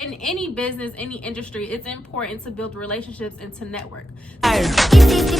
In any business, any industry, it's important to build relationships and to network. This is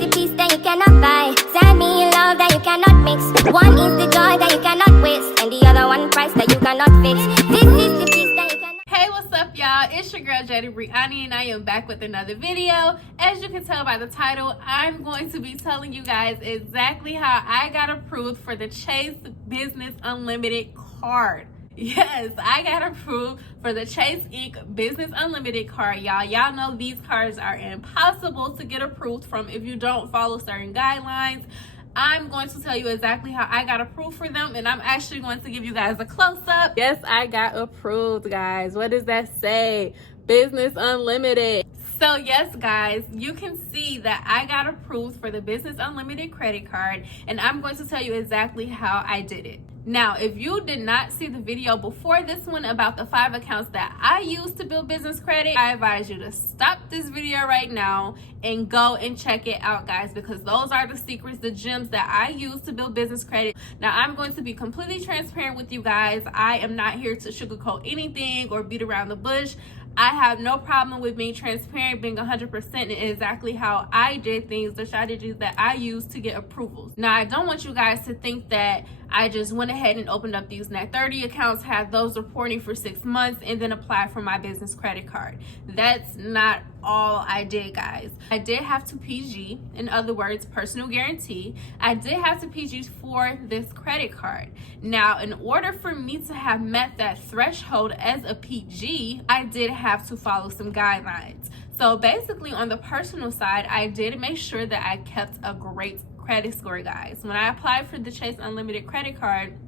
the peace that you cannot buy. Send me love that you cannot mix. One is the joy that you cannot waste, and the other one price that you cannot fix. This is the peace that you cannot. Hey, what's up, y'all? It's your girl Jada Briani, and I am back with another video. As you can tell by the title, I'm going to be telling you guys exactly how I got approved for the Chase Business Unlimited card. Yes, I got approved for the Chase Inc. Business Unlimited card, y'all. Y'all know these cards are impossible to get approved from if you don't follow certain guidelines. I'm going to tell you exactly how I got approved for them, and I'm actually going to give you guys a close-up. Yes, I got approved, guys. What does that say? Business Unlimited. So yes, guys, you can see that I got approved for the Business Unlimited credit card, and I'm going to tell you exactly how I did it. Now, if you did not see the video before this one about the 5 accounts that I use to build business credit, I advise you to stop this video right now and go and check it out, guys, because those are the secrets, the gems that I use to build business credit. Now, I'm going to be completely transparent with you guys. I am not here to sugarcoat anything or beat around the bush. I have no problem with being transparent, being 100% in exactly how I did things, the strategies that I use to get approvals. Now, I don't want you guys to think that I just went ahead and opened up these net 30 accounts, had those reporting for 6 months, and then applied for my business credit card. That's not all I did, guys. I did have to PG, in other words, personal guarantee. I did have to PG for this credit card. Now, in order for me to have met that threshold as a PG, I did have to follow some guidelines. So basically, on the personal side, I did make sure that I kept a great credit score, guys. When I applied for the Chase Unlimited credit card,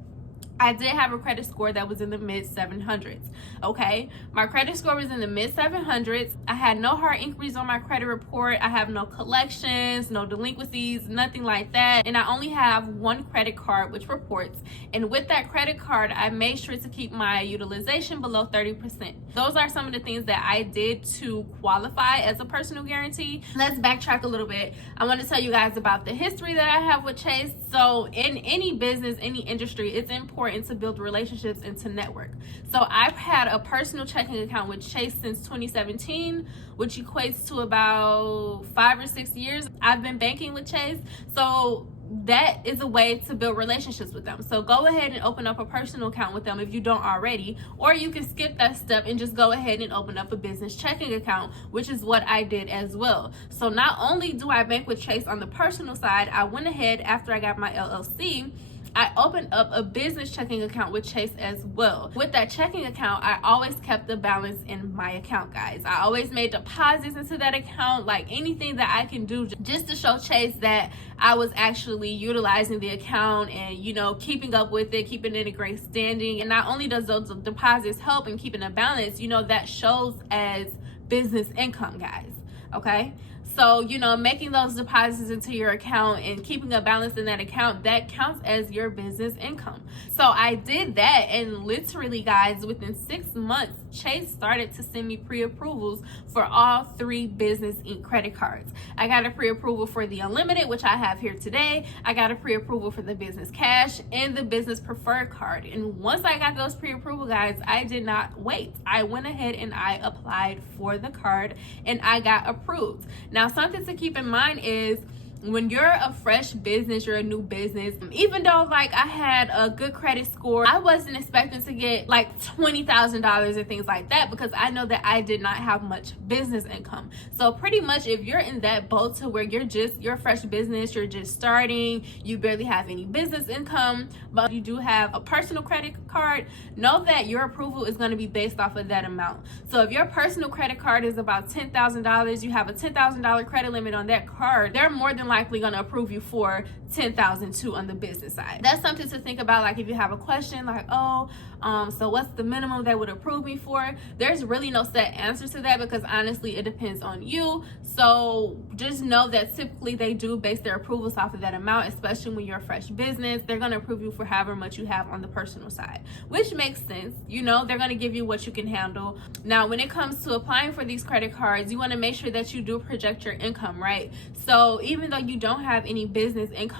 I did have a credit score that was in the mid 700s. Okay, my credit score was in the mid 700s. I had no hard inquiries on my credit report. I have no collections, no delinquencies, nothing like that. And I only have one credit card which reports. And with that credit card, I made sure to keep my utilization below 30%. Those are some of the things that I did to qualify as a personal guarantee. Let's backtrack a little bit. I want to tell you guys about the history that I have with Chase. So in any business, any industry, it's important to build relationships and to network. So I've had a personal checking account with Chase since 2017, which equates to about 5 or 6 years. I've been banking with Chase. So that is a way to build relationships with them. So go ahead and open up a personal account with them if you don't already, or you can skip that step and just go ahead and open up a business checking account, which is what I did as well. So not only do I bank with Chase on the personal side, I went ahead after I got my LLC, I opened up a business checking account with Chase as well. With that checking account, I always kept the balance in my account, guys. I always made deposits into that account, like anything that I can do just to show Chase that I was actually utilizing the account and, you know, keeping up with it, keeping it in great standing. And not only does those deposits help in keeping a balance, you know, that shows as business income, guys. Okay? So, you know, making those deposits into your account and keeping a balance in that account, that counts as your business income. So I did that, and literally, guys, within 6 months, Chase started to send me pre-approvals for all 3 Business Inc. credit cards. I got a pre-approval for the Unlimited, which I have here today. I got a pre-approval for the Business Cash and the Business Preferred card. And once I got those pre-approval, guys, I did not wait. I went ahead and I applied for the card, and I got approved. Now, something to keep in mind is when you're a fresh business, you're a new business, even though like I had a good credit score, I wasn't expecting to get like $20,000 and things like that, because I know that I did not have much business income. So pretty much if you're in that boat to where you're a fresh business, you're just starting, you barely have any business income, but you do have a personal credit card, know that your approval is going to be based off of that amount. So if your personal credit card is about $10,000, you have a $10,000 credit limit on that card, they're more than likely going to approve you for $10,000 too on the business side. That's something to think about. Like if you have a question like, oh, so what's the minimum they would approve me for? There's really no set answer to that, because honestly it depends on you. So just know that typically they do base their approvals off of that amount, especially when you're a fresh business. They're going to approve you for however much you have on the personal side, which makes sense. You know, they're going to give you what you can handle. Now when it comes to applying for these credit cards, you want to make sure that you do project your income, right? So even though you don't have any business income,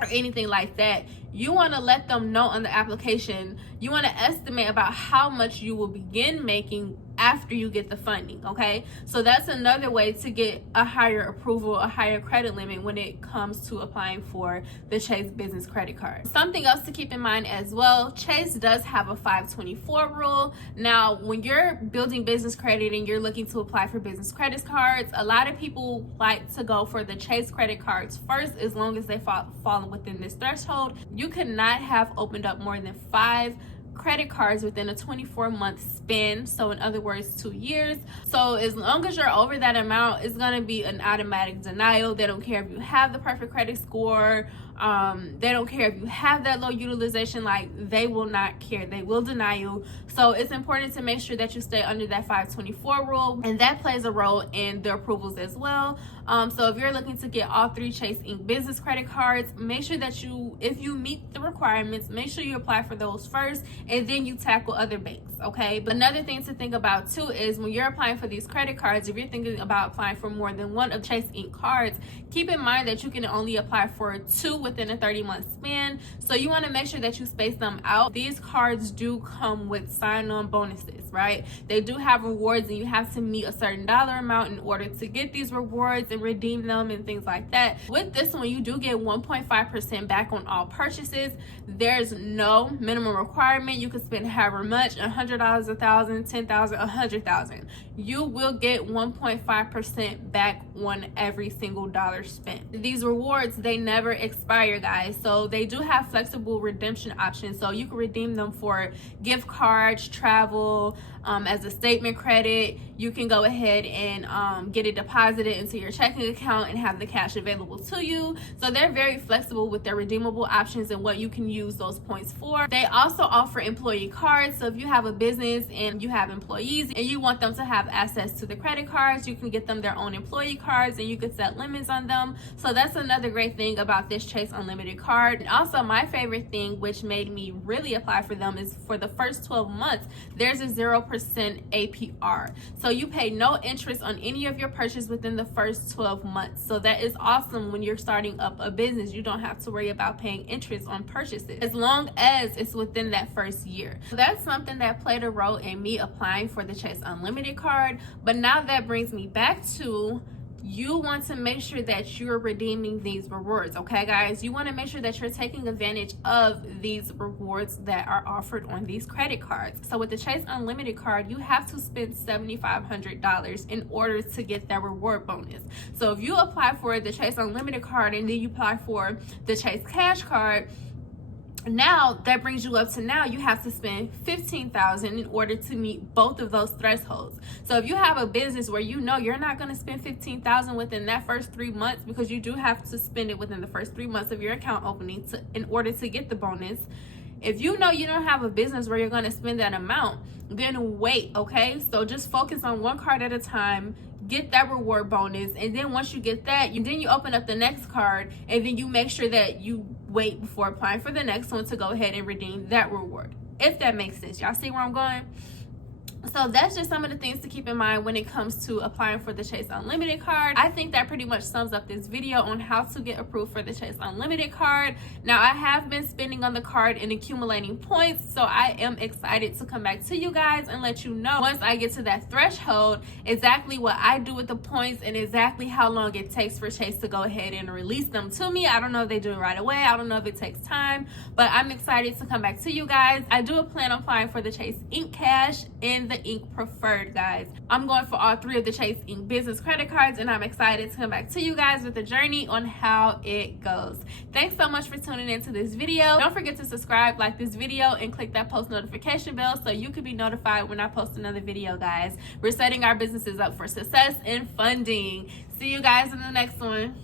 or anything like that, you want to let them know on the application, you want to estimate about how much you will begin making after you get the funding. Okay, so that's another way to get a higher approval, a higher credit limit when it comes to applying for the Chase business credit card. Something else to keep in mind as well, Chase does have a 524 rule. Now when you're building business credit and you're looking to apply for business credit cards, a lot of people like to go for the Chase credit cards first, as long as they fall within this threshold. You cannot have opened up more than 5 credit cards within a 24-month span, so in other words 2 years. So as long as you're over that amount, it's going to be an automatic denial. They don't care if you have the perfect credit score, they don't care if you have that low utilization, like they will not care, they will deny you. So it's important to make sure that you stay under that 524 rule, and that plays a role in the approvals as well. So if you're looking to get all 3 Chase Inc. business credit cards, make sure that if you meet the requirements, make sure you apply for those first, and then you tackle other banks. Okay, but another thing to think about too is when you're applying for these credit cards, if you're thinking about applying for more than one of Chase Inc. cards, keep in mind that you can only apply for 2 within a 30-month span. So you want to make sure that you space them out. These cards do come with sign-on bonuses, right? They do have rewards, and you have to meet a certain dollar amount in order to get these rewards and redeem them and things like that. With this one, you do get 1.5% back on all purchases. There's no minimum requirement. You can spend however much, $100, $1,000, $10,000, $100,000. You will get 1.5% back on every single dollar spent. These rewards, they never expire, guys. So they do have flexible redemption options. So you can redeem them for gift cards, travel, as a statement credit. You can go ahead and get it deposited into your checking account and have the cash available to you. So they're very flexible with their redeemable options and what you can use those points for. They also offer employee cards. So if you have a business and you have employees and you want them to have access to the credit cards, you can get them their own employee cards and you can set limits on them. So that's another great thing about this Chase Unlimited card. And also my favorite thing, which made me really apply for them, is for the first 12 months, there's a 0% APR. So you pay no interest on any of your purchase within the first 12 months. So that is awesome when you're starting up a business. You don't have to worry about paying interest on purchases as long as it's within that first year. So that's something that played a role in me applying for the Chase Unlimited card. But now that brings me back to, you want to make sure that you're redeeming these rewards. Okay guys, you want to make sure that you're taking advantage of these rewards that are offered on these credit cards. So with the Chase Unlimited card, you have to spend $7,500 in order to get that reward bonus. So if you apply for the Chase Unlimited card and then you apply for the Chase Cash card, now that brings you up to, now you have to spend $15,000 in order to meet both of those thresholds. So if you have a business where you know you're not going to spend $15,000 within that first 3 months, because you do have to spend it within the first 3 months of your account opening in order to get the bonus. If you know you don't have a business where you're going to spend that amount, then wait. Okay, so just focus on one card at a time, get that reward bonus, and then once you get that, then you open up the next card, and then you make sure that you wait before applying for the next one to go ahead and redeem that reward, if that makes sense. Y'all see where I'm going? So that's just some of the things to keep in mind when it comes to applying for the Chase Unlimited card. I think that pretty much sums up this video on how to get approved for the Chase Unlimited card. Now, I have been spending on the card and accumulating points, so I am excited to come back to you guys and let you know once I get to that threshold exactly what I do with the points and exactly how long it takes for Chase to go ahead and release them to me. I don't know if they do it right away. I don't know if it takes time, but I'm excited to come back to you guys. I do plan on applying for the Chase Inc. Cash and the Inc. Preferred, guys. I'm going for all 3 of the Chase Inc. business credit cards, and I'm excited to come back to you guys with the journey on how it goes. Thanks so much for tuning into this video. Don't forget to subscribe, like this video, and click that post notification bell so you can be notified when I post another video, guys. We're setting our businesses up for success and funding. See you guys in the next one.